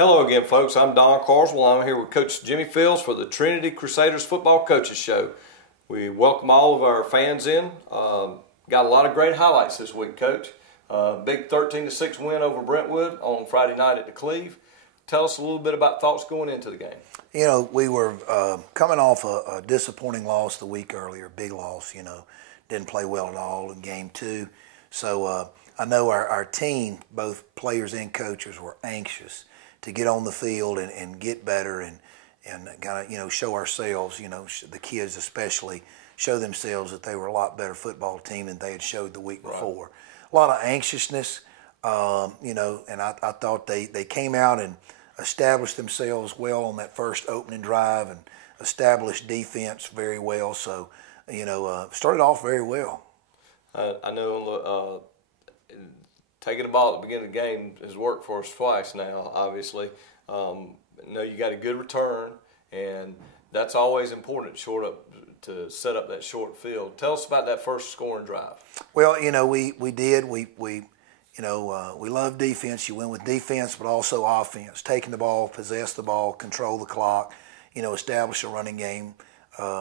Hello again, folks. I'm Don Carswell. I'm here with Coach Jimmy Fields for the Trinity Crusaders Football Coaches Show. We welcome all of our fans in. Got a lot of great highlights this week, Coach. Big 13-6 win over Brentwood on Friday night at the Cleve. Tell us a little bit about thoughts going into the game. You know, we were coming off a disappointing loss the week earlier, big loss, didn't play well at all in game 2. So I know our team, both players and coaches, were anxious to get on the field and get better and kind of, show ourselves, the kids especially, show themselves that they were a lot better football team than they had showed the week before. Right. A lot of anxiousness, and I thought they came out and established themselves well on that first opening drive and established defense very well. So, started off very well. I know taking the ball at the beginning of the game has worked for us twice now, obviously. You got a good return, and that's always important to set up that short field. Tell us about that first scoring drive. Well, we did. We love defense. You win with defense, but also offense. Taking the ball, possess the ball, control the clock, establish a running game,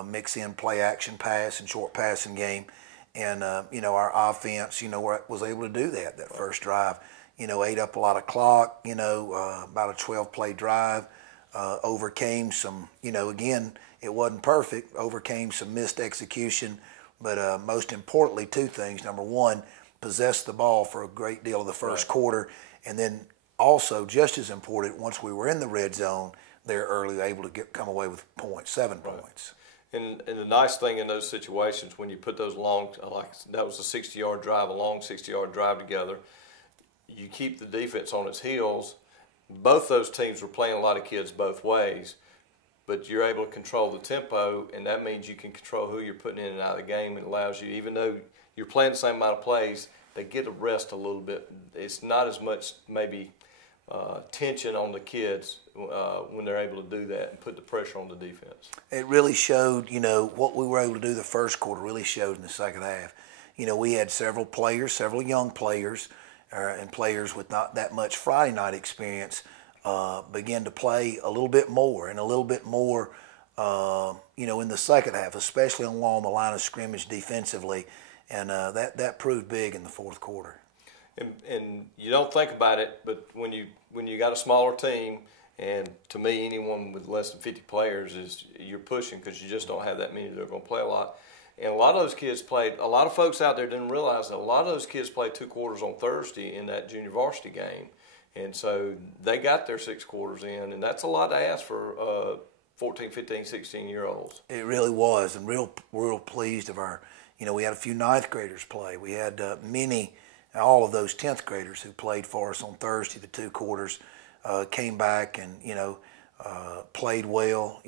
mix in play action pass and short passing game. And, our offense, was able to do that first drive. Ate up a lot of clock, about a 12-play drive, overcame some, again, it wasn't perfect, overcame some missed execution. But most importantly, two things. Number one, possessed the ball for a great deal of the first quarter. And then also, just as important, once we were in the red zone, they're early able to come away with points, 7 points. And the nice thing in those situations, when you put those long, like that was a 60-yard drive, a long 60-yard drive together, you keep the defense on its heels. Both those teams were playing a lot of kids both ways, but you're able to control the tempo, and that means you can control who you're putting in and out of the game. It allows you, even though you're playing the same amount of plays, they get to rest a little bit. It's not as much maybe tension on the kids when they're able to do that and put the pressure on the defense. It really showed, what we were able to do the first quarter really showed in the second half. We had several young players, and players with not that much Friday night experience begin to play a little bit more in the second half, especially along the line of scrimmage defensively, and that proved big in the fourth quarter. And you don't think about it, but when you got a smaller team, and to me, anyone with less than 50 players you're pushing because you just don't have that many that are going to play a lot. And a lot of those kids played. A lot of folks out there didn't realize that a lot of those kids played 2 quarters on Thursday in that junior varsity game, and so they got their 6 quarters in, and that's a lot to ask for 14, 15, 16-year-olds. It really was, and real pleased of our. We had a few 9th graders play. We had all of those 10th graders who played for us on Thursday, the 2 quarters, came back and, played well,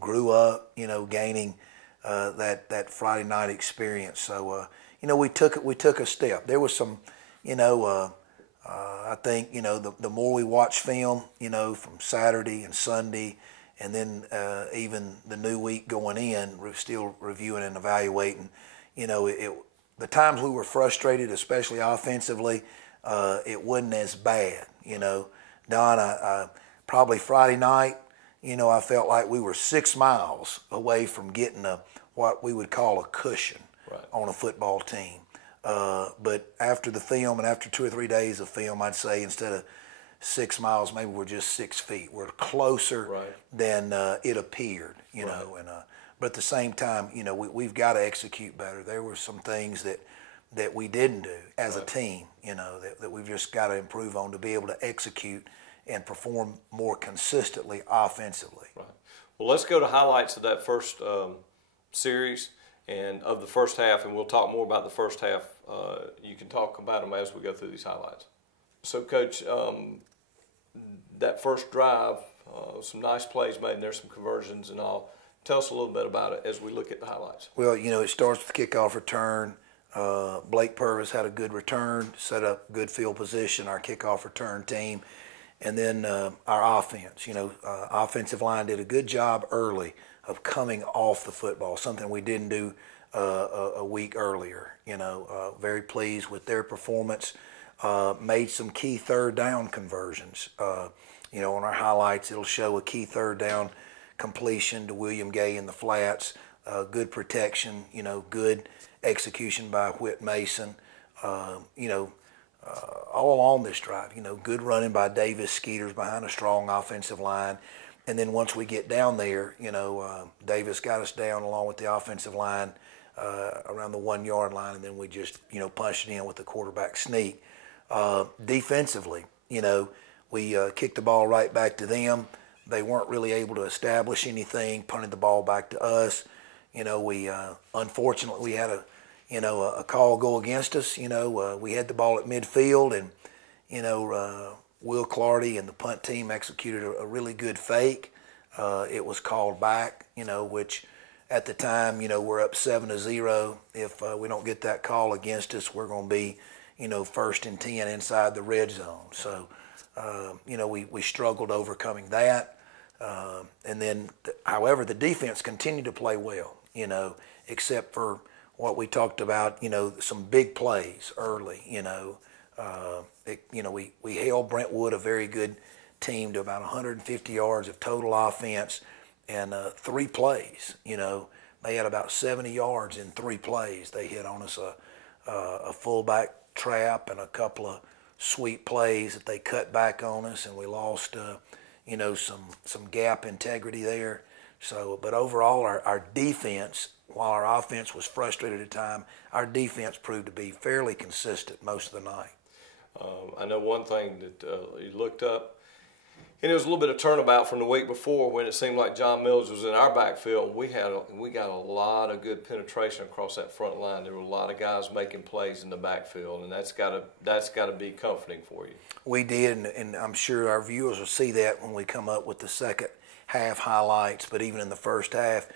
grew up, gaining that Friday night experience. So, we took a step. There was some, I think, the more we watch film, from Saturday and Sunday, and then even the new week going in, we're still reviewing and evaluating, the times we were frustrated, especially offensively, it wasn't as bad. Don, I probably Friday night, I felt like we were 6 miles away from getting what we would call a cushion on a football team. But after the film and after 2 or 3 days of film, I'd say instead of 6 miles, maybe we're just 6 feet. We're closer than it appeared, know. And but at the same time, we've got to execute better. There were some things that we didn't do as a team, that we've just got to improve on to be able to execute and perform more consistently offensively. Right. Well, let's go to highlights of that first series and of the first half, and we'll talk more about the first half. You can talk about them as we go through these highlights. So, Coach, that first drive, some nice plays made, and there's some conversions and all. Tell us a little bit about it as we look at the highlights. Well, it starts with the kickoff return. Blake Purvis had a good return, set up good field position, our kickoff return team. And then our offense, offensive line did a good job early of coming off the football, something we didn't do a week earlier. Very pleased with their performance. Made some key third down conversions. on our highlights, it'll show a key third down completion to William Gay in the flats, good protection, good execution by Whit Mason, all along this drive, good running by Davis Skeeters behind a strong offensive line. And then once we get down there, Davis got us down along with the offensive line around the 1 yard line, and then we just, punched it in with the quarterback sneak. Defensively, we kicked the ball right back to them. They weren't really able to establish anything, punted the ball back to us. We unfortunately we had a call go against us. We had the ball at midfield, and Will Clardy and the punt team executed a really good fake. It was called back, which at the time, we're up 7-0. If we don't get that call against us, we're going to be, 1st and 10 inside the red zone. So, we struggled overcoming that. And then, however, the defense continued to play well, except for what we talked about, some big plays early, we held Brentwood, a very good team, to about 150 yards of total offense and 3 plays. They had about 70 yards in 3 plays. They hit on us a fullback trap and a couple of sweep plays that they cut back on us, and we lost, some gap integrity there. So, but overall, our defense, while our offense was frustrated at times, our defense proved to be fairly consistent most of the night. I know one thing that you looked up, and it was a little bit of turnabout from the week before when it seemed like John Mills was in our backfield. We got a lot of good penetration across that front line. There were a lot of guys making plays in the backfield, and that's got to be comforting for you. We did, and I'm sure our viewers will see that when we come up with the second half highlights. But even in the first half,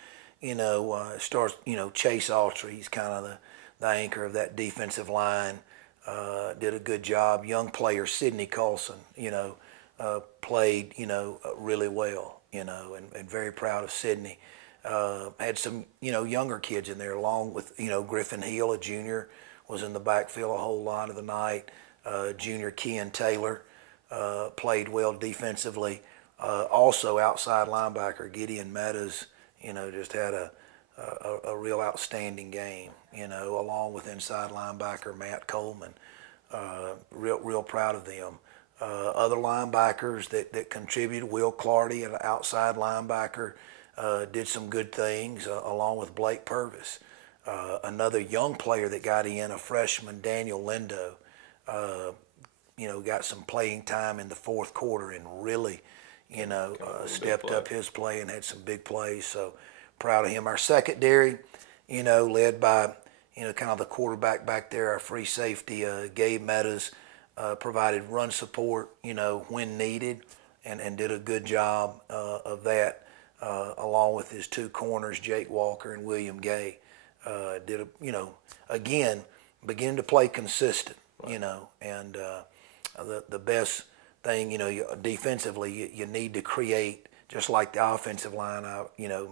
it starts. Chase Autry, he's kind of the anchor of that defensive line. Did a good job. Young player Sidney Colson, played, really well, and very proud of Sidney. Had some, younger kids in there along with, Griffin Hill, a junior, was in the backfield a whole lot of the night. Junior Ken Taylor played well defensively. Also outside linebacker Gideon Meadows, just had a real outstanding game, along with inside linebacker Matt Coleman. Real proud of them. Other linebackers that contributed, Will Clardy, an outside linebacker, did some good things, along with Blake Purvis. Another young player that got in, a freshman, Daniel Lindo, got some playing time in the fourth quarter and really, stepped up his play and had some big plays. So proud of him. Our secondary, led by, kind of the quarterback back there, our free safety, Gabe Meadows, provided run support, when needed, and did a good job of that, along with his 2 corners, Jake Walker and William Gay. Did again, beginning to play consistent, and the best thing, defensively, you need to create, just like the offensive line.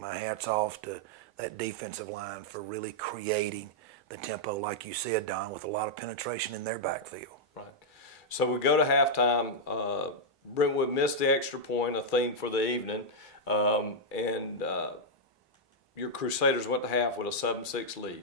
My hat's off to that defensive line for really creating the tempo, like you said, Don, with a lot of penetration in their backfield. Right. So we go to halftime. Brentwood missed the extra point, a theme for the evening, and your Crusaders went to half with a 7-6 lead.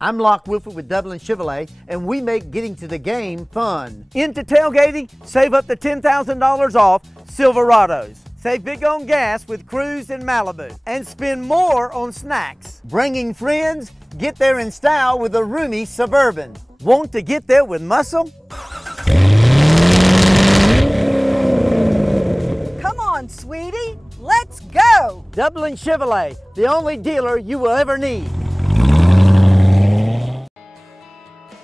I'm Locke Wilford with Dublin Chevrolet, and we make getting to the game fun. Into tailgating, save up to $10,000 off Silverados. Save big on gas with Cruise and Malibu, and spend more on snacks. Bringing friends, get there in style with a roomy Suburban. Want to get there with muscle? Come on, sweetie, let's go! Dublin Chevrolet, the only dealer you will ever need.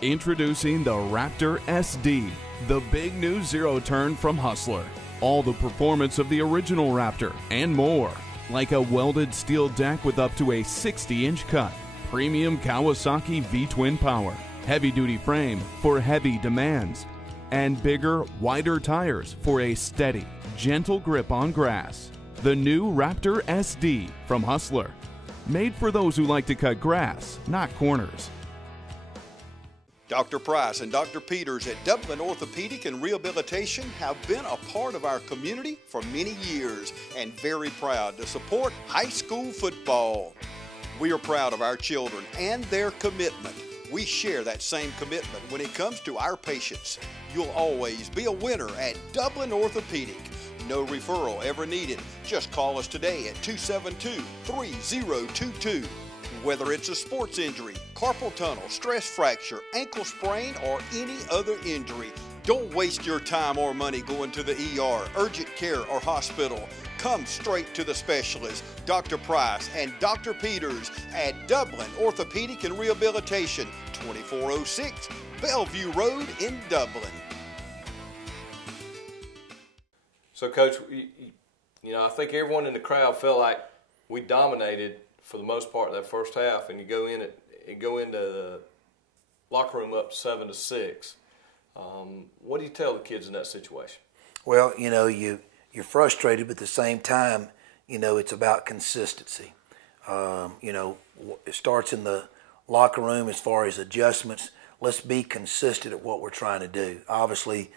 Introducing the Raptor SD, the big new zero-turn from Hustler. All the performance of the original Raptor and more, like a welded steel deck with up to a 60-inch cut, premium Kawasaki V-twin power, heavy-duty frame for heavy demands, and bigger, wider tires for a steady, gentle grip on grass. The new Raptor SD from Hustler, made for those who like to cut grass, not corners. Dr. Price and Dr. Peters at Dublin Orthopedic and Rehabilitation have been a part of our community for many years and very proud to support high school football. We are proud of our children and their commitment. We share that same commitment when it comes to our patients. You'll always be a winner at Dublin Orthopedic. No referral ever needed. Just call us today at 272-3022. Whether it's a sports injury, carpal tunnel, stress fracture, ankle sprain, or any other injury, don't waste your time or money going to the ER, urgent care, or hospital. Come straight to the specialist, Dr. Price and Dr. Peters at Dublin Orthopedic and Rehabilitation, 2406 Bellevue Road in Dublin. So, Coach, I think everyone in the crowd felt like we dominated for the most part of that first half, and you go into the locker room up 7-6. What do you tell the kids in that situation? Well, you're frustrated, but at the same time, it's about consistency. It starts in the locker room as far as adjustments. Let's be consistent at what we're trying to do. Obviously,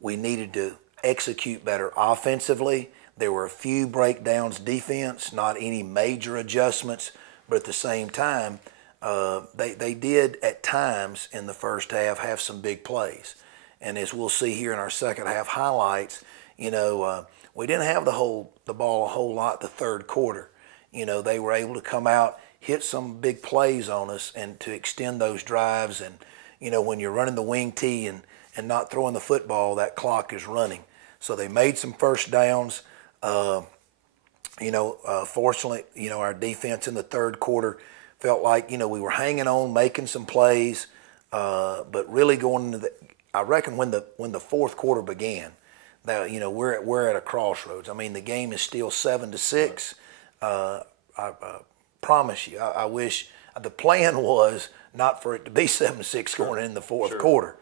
we needed to execute better offensively. There were a few breakdowns defense, not any major adjustments, but at the same time, they did at times in the first half have some big plays. And as we'll see here in our second half highlights, we didn't have the ball a whole lot the third quarter. They were able to come out, hit some big plays on us, and to extend those drives. And when you're running the wing tee and not throwing the football, that clock is running. So they made some first downs. Fortunately, our defense in the third quarter felt like, we were hanging on, making some plays, but really going into I reckon when the fourth quarter began, that we're at a crossroads. I mean, the game is still 7-6. I promise you, I wish the plan was not for it to be 7-6 going in the fourth quarter.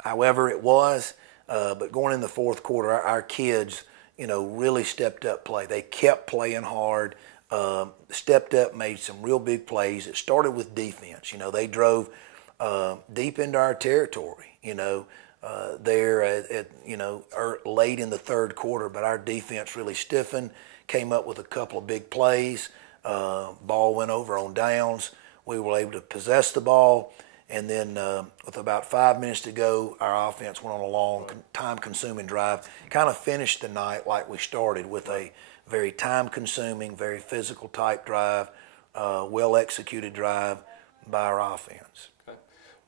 However it was, but going in the fourth quarter, our kids, really stepped up play. They kept playing hard, stepped up, made some real big plays. It started with defense. They drove deep into our territory, there at late in the third quarter, but our defense really stiffened, came up with a couple of big plays. Ball went over on downs. We were able to possess the ball. And then with about 5 minutes to go, our offense went on a long, time-consuming drive, kind of finished the night like we started with a very time-consuming, very physical-type drive, well-executed drive by our offense. Okay.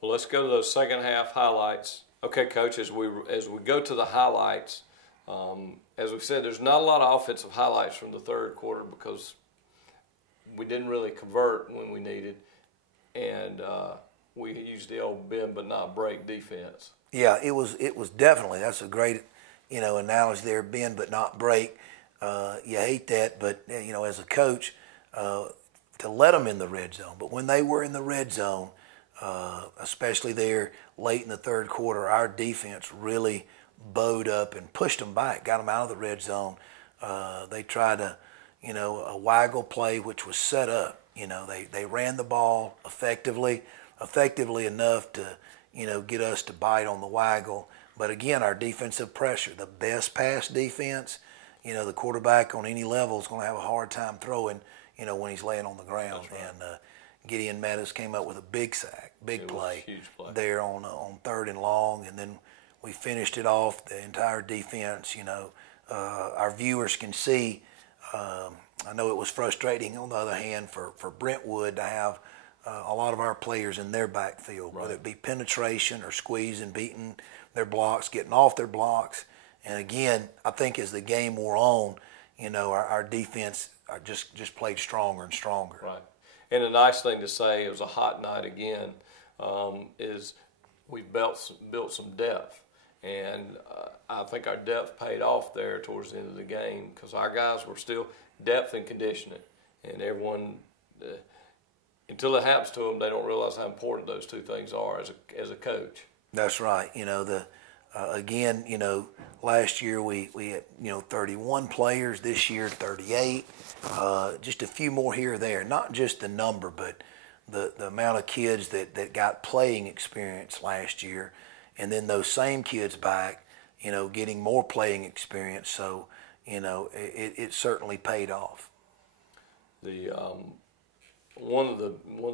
Well, let's go to those second half highlights. Okay, Coach, as we go to the highlights, as we said, there's not a lot of offensive highlights from the third quarter because we didn't really convert when we needed, and we used the old bend but not break defense. Yeah, it was definitely, that's a great, analogy there, bend but not break. You hate that, but, as a coach, to let them in the red zone. But when they were in the red zone, especially there late in the third quarter, our defense really bowed up and pushed them back, got them out of the red zone. They tried a waggle play, which was set up. They ran the ball effectively enough to, get us to bite on the waggle. But again, our defensive pressure, the best pass defense, the quarterback on any level is going to have a hard time throwing, when he's laying on the ground. Right. And Gideon Meadows came up with a big sack, big play, huge play there on third and long. And then we finished it off, the entire defense. Our viewers can see, I know it was frustrating on the other hand for Brentwood to have a lot of our players in their backfield, right, whether it be penetration or squeezing, beating their blocks, getting off their blocks. And again, I think as the game wore on, our defense just played stronger and stronger. Right. And the nice thing to say, it was a hot night again, is we built some depth. And I think our depth paid off there towards the end of the game because our guys were still depth and conditioning. And everyone, until it happens to them, they don't realize how important those two things are as a coach. That's right. Again, last year we had, 31 players. This year, 38. Just a few more here or there. Not just the number, but the amount of kids that got playing experience last year, and then those same kids back, getting more playing experience. So, it certainly paid off. The one of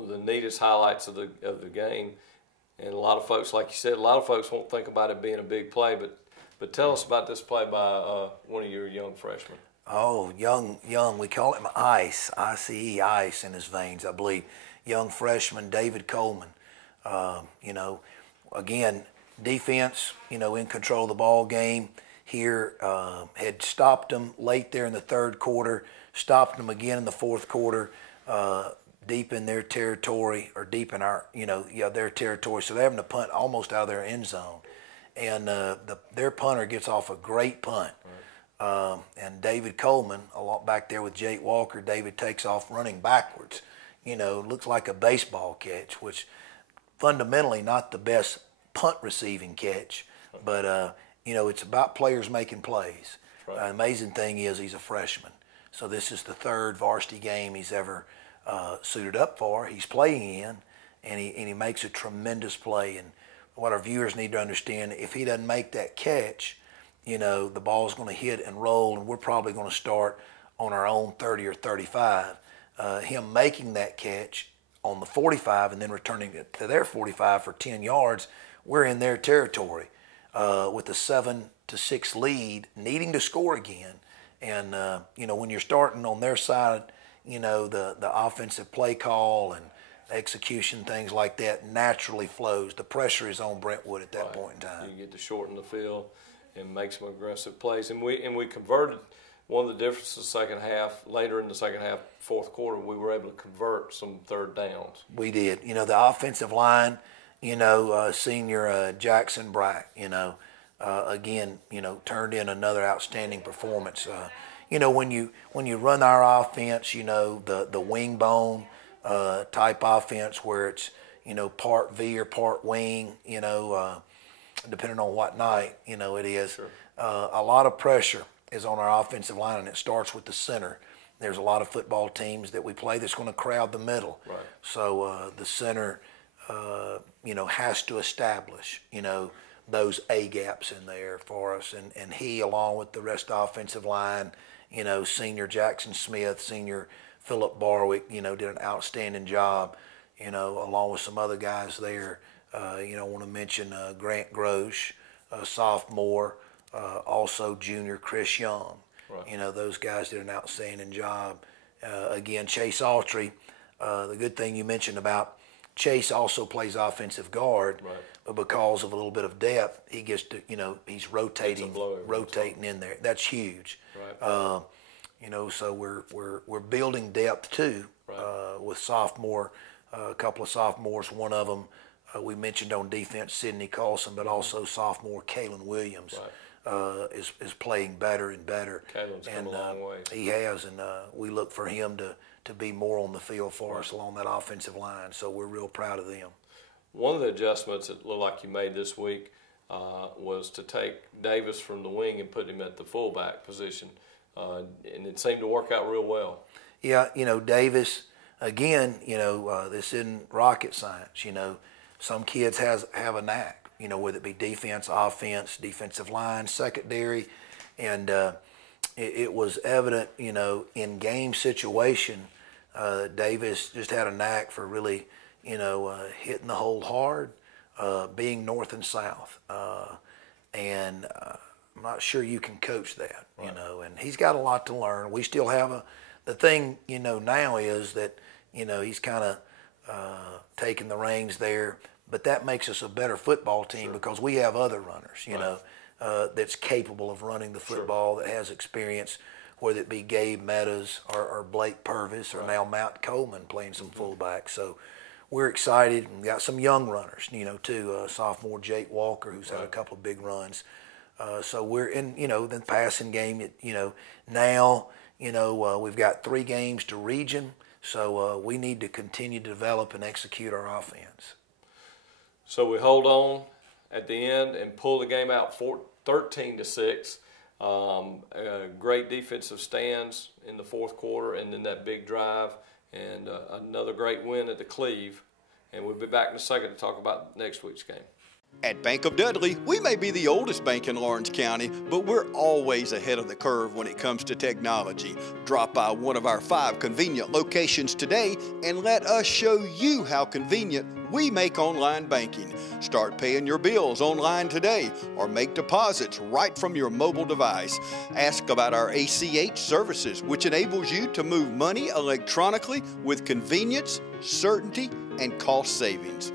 the neatest highlights of the game, and a lot of folks, like you said, a lot of folks won't think about it being a big play, but tell us about this play by one of your young freshmen. Oh, young. We call him Ice, I-C-E, ice in his veins, I believe. Young freshman David Coleman. Again, defense, in control of the ball game here, had stopped them late there in the third quarter, stopped them again in the fourth quarter, deep in their territory, or deep in their territory. So they're having to punt almost out of their end zone. And their punter gets off a great punt. Right. And David Coleman, back there with Jake Walker, David takes off running backwards. Looks like a baseball catch, which fundamentally not the best punt receiving catch, but it's about players making plays. Right. Amazing thing is he's a freshman, so this is the third varsity game he's ever suited up for. He's playing in, and he makes a tremendous play. And what our viewers need to understand, if he doesn't make that catch, the ball's going to hit and roll, and we're probably going to start on our own 30 or 35. Him making that catch on the 45 and then returning it to their 45 for 10 yards, we're in their territory with a 7-6 lead, needing to score again. And, when you're starting on their side, the offensive play call and execution, things like that, naturally flows. The pressure is on Brentwood at that point in time. You get to shorten the field and make some aggressive plays. And we converted. One of the differences second half, later in the second half, fourth quarter, we were able to convert some third downs. We did. The offensive line, senior Jackson Brack, again, turned in another outstanding performance. When you run our offense, the wing bone type offense where it's, part V or part wing, depending on what night, it is. Sure. A lot of pressure is on our offensive line, and it starts with the center. There's a lot of football teams that we play that's going to crowd the middle. Right. So the center, has to establish, those A gaps in there for us. And he, along with the rest of the offensive line, senior Jackson Smith, senior Philip Barwick, did an outstanding job, along with some other guys there. I want to mention Grant Grosh, sophomore, also junior Chris Young. Right. Those guys did an outstanding job. Again, Chase Autry, the good thing you mentioned about Chase also plays offensive guard, right. But because of a little bit of depth, he gets to, he's rotating in there. That's huge. Right. So we're building depth too, right. With sophomore, a couple of sophomores. One of them we mentioned on defense, Sidney Carlson, but also sophomore Kalen Williams. Right. Is playing better and better. Caitlin's come a long way. He has, and we look for him to be more on the field for us along that offensive line. So we're real proud of them. One of the adjustments that looked like you made this week was to take Davis from the wing and put him at the fullback position, and it seemed to work out real well. Yeah, Davis, again, this isn't rocket science. Some kids have a knack. Whether it be defense, offense, defensive line, secondary, and it was evident, in game situation, Davis just had a knack for really, hitting the hole hard, being north and south, and I'm not sure you can coach that, right. And he's got a lot to learn. We still have the thing, now is that, he's kind of taking the reins there. But that makes us a better football team, sure. Because we have other runners, that's capable of running the football, sure. That has experience, whether it be Gabe Meadows or Blake Purvis or right. Now Matt Coleman playing some fullback. So we're excited. We got some young runners, too. Sophomore Jake Walker, who's right. had a couple of big runs. So we're in, the passing game. Now, we've got 3 games to region. So we need to continue to develop and execute our offense. So we hold on at the end and pull the game out 13-6. Great defensive stands in the fourth quarter, and then that big drive, and another great win at the Cleve. And we'll be back in a second to talk about next week's game. At Bank of Dudley, we may be the oldest bank in Lawrence County, but we're always ahead of the curve when it comes to technology. Drop by one of our 5 convenient locations today and let us show you how convenient we make online banking. Start paying your bills online today or make deposits right from your mobile device. Ask about our ACH services, which enables you to move money electronically with convenience, certainty, and cost savings.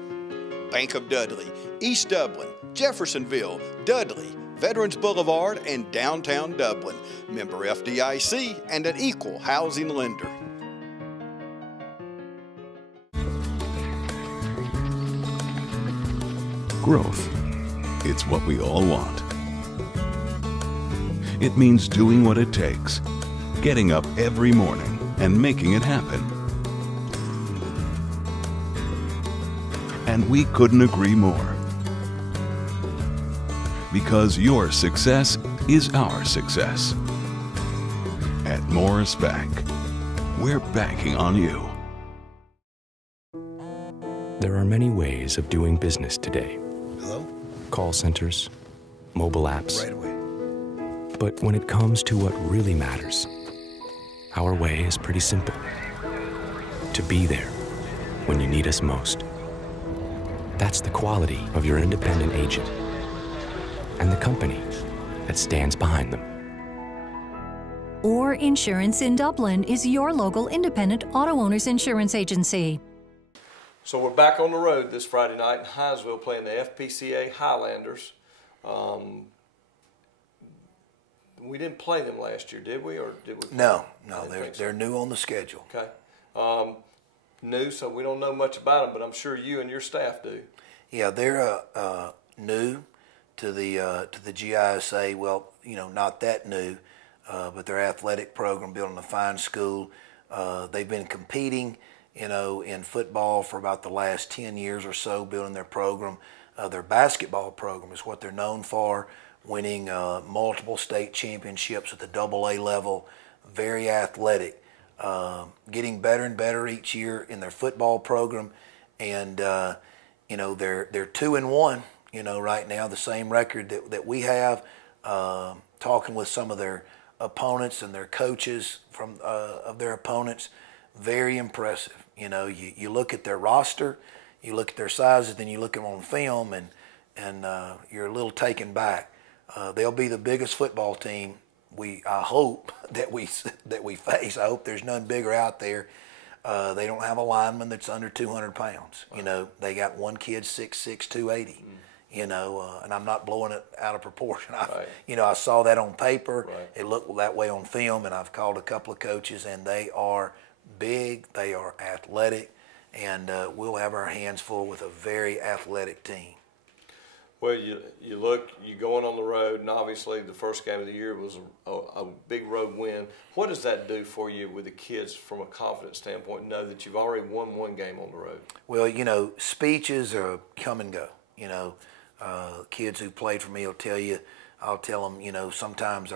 Bank of Dudley, East Dublin, Jeffersonville, Dudley, Veterans Boulevard, and downtown Dublin. Member FDIC and an equal housing lender. Growth. It's what we all want. It means doing what it takes, getting up every morning and making it happen. And we couldn't agree more. Because your success is our success. At Morris Bank, we're banking on you. There are many ways of doing business today. Hello? Call centers, mobile apps. Right away. But when it comes to what really matters, our way is pretty simple. To be there when you need us most. That's the quality of your independent agent and the company that stands behind them. Orr Insurance in Dublin is your local independent auto owners insurance agency. So we're back on the road this Friday night in Hinesville playing the FPCA Highlanders. We didn't play them last year, did we? Or did we? No, they're new on the schedule. Okay. New, so we don't know much about them, but I'm sure you and your staff do. Yeah, they're new to the GISA. Well, not that new, but their athletic program, building a fine school. They've been competing, in football for about the last 10 years or so, building their program. Their basketball program is what they're known for, winning multiple state championships at the AA level. Very athletic, getting better and better each year in their football program, and they're 2-1. Right now, the same record that we have. Talking with some of their opponents and their coaches of their opponents, very impressive. You look at their roster, you look at their sizes, then you look at them on film, and you're a little taken back. They'll be the biggest football team I hope that we face. I hope there's none bigger out there. They don't have a lineman that's under 200 pounds. They got one kid 6'6", 280. And I'm not blowing it out of proportion. I saw that on paper. Right. It looked that way on film, and I've called a couple of coaches, and they are big, they are athletic, and we'll have our hands full with a very athletic team. Well, you going on the road, and obviously the first game of the year was a big road win. What does that do for you with the kids from a confidence standpoint, know that you've already won one game on the road? Well, speeches are come and go. Kids who played for me will tell you, I'll tell them, sometimes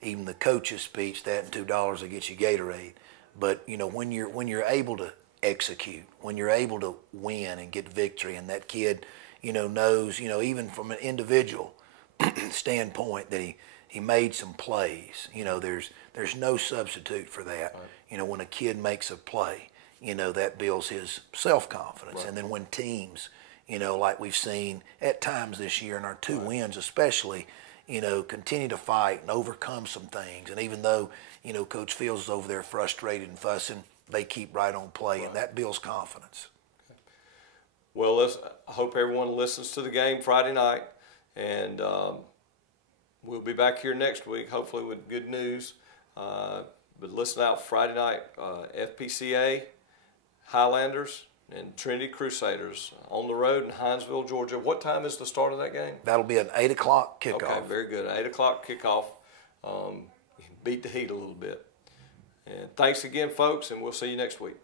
even the coach's speech, that and $2 will get you Gatorade. But, when you're able to execute, when you're able to win and get victory, and that kid, knows, even from an individual standpoint, that he made some plays. There's no substitute for that. Right. When a kid makes a play, that builds his self-confidence. Right. And then when teams, like we've seen at times this year in our 2 wins especially, continue to fight and overcome some things. And even though, Coach Fields is over there frustrated and fussing, they keep right on play, and that builds confidence. Okay. Well, I hope everyone listens to the game Friday night, and we'll be back here next week, hopefully with good news. But listen out Friday night, FPCA, Highlanders, and Trinity Crusaders on the road in Hinesville, Georgia. What time is the start of that game? That'll be an 8 o'clock kickoff. Okay, very good. An 8 o'clock kickoff. Beat the heat a little bit. And thanks again, folks, and we'll see you next week.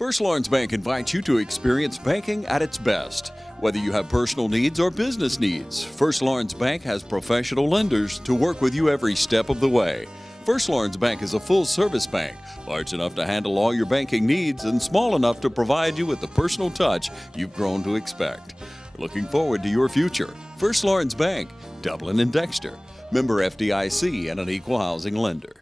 First Lawrence Bank invites you to experience banking at its best. Whether you have personal needs or business needs, First Lawrence Bank has professional lenders to work with you every step of the way. First Lawrence Bank is a full-service bank, large enough to handle all your banking needs and small enough to provide you with the personal touch you've grown to expect. We're looking forward to your future. First Lawrence Bank, Dublin and Dexter. Member FDIC and an equal housing lender.